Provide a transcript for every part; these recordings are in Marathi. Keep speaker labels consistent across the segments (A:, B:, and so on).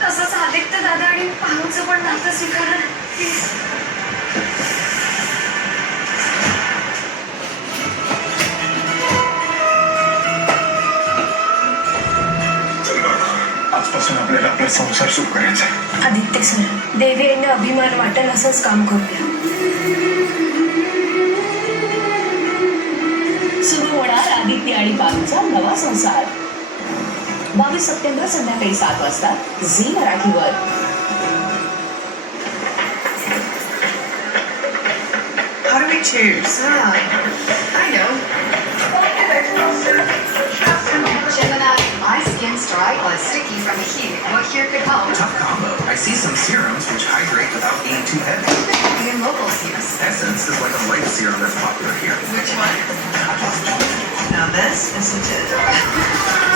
A: तसंच आदित्य दादा आणि भाऊचं पण नातं स्वीकारा
B: आजपासून आपल्याला आपला संसार सुरू करायचा
A: आदित्य सर देवेने अभिमान वाटेल असंच काम करूया.
C: सुरू होणार आदित्य आणि पारूचा नवा संसार. बावीस सप्टेंबर संध्याकाळी सात वाजता झी मराठीवर
A: How do we choose? Ah, I know.
D: Gemini, my skin's dry or sticky from the heat. What here could help?
E: Tough combo. I see some serums which hydrate without being too heavy.
D: Even locals use.
E: Essence is like a light serum that's popular here.
D: Which one?
A: Now this isn't it.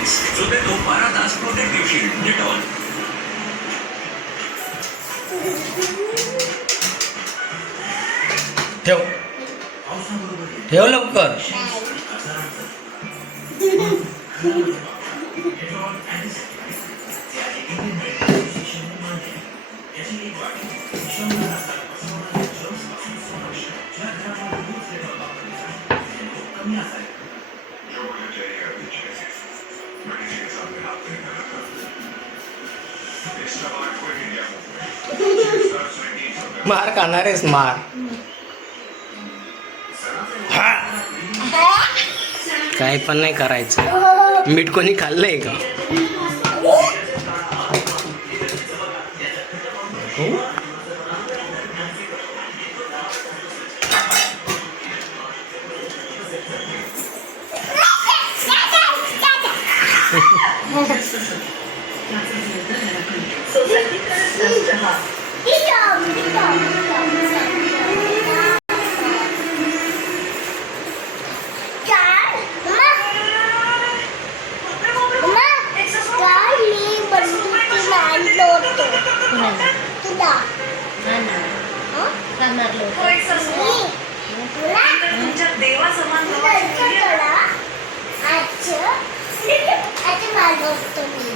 F: नवे प्रॉमिस जो देतो बारा तास प्रोटेक्टिव्ह शील्ड डेटॉल
G: ठेव ठेव लवकर मार खाणार आहेस मार. काय पण नाही करायचं. मीठ कोणी खाल्लंय का?
H: 以上先からた。ఆడుతుంది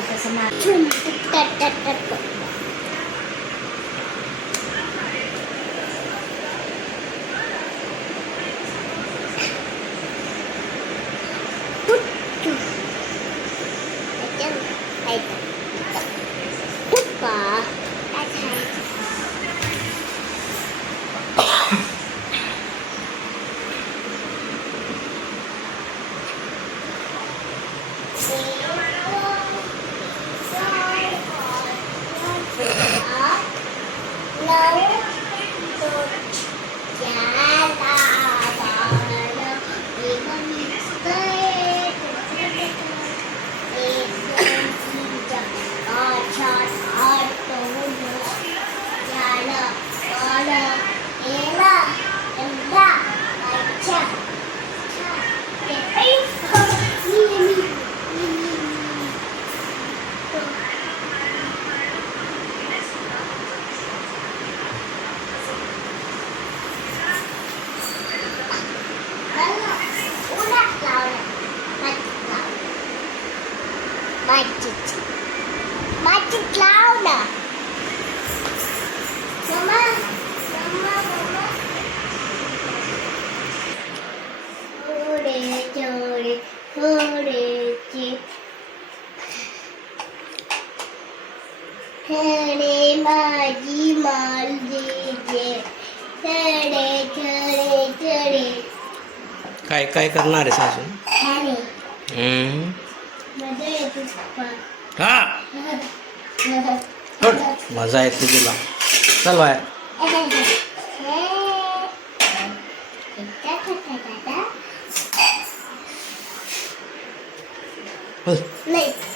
H: खड़े माझी माल दीजे खड़े खड़े खड़े
G: काय काय करणार
H: आहे सासू
G: हा. मजा येते तुला. चल
H: बाय
I: Leite.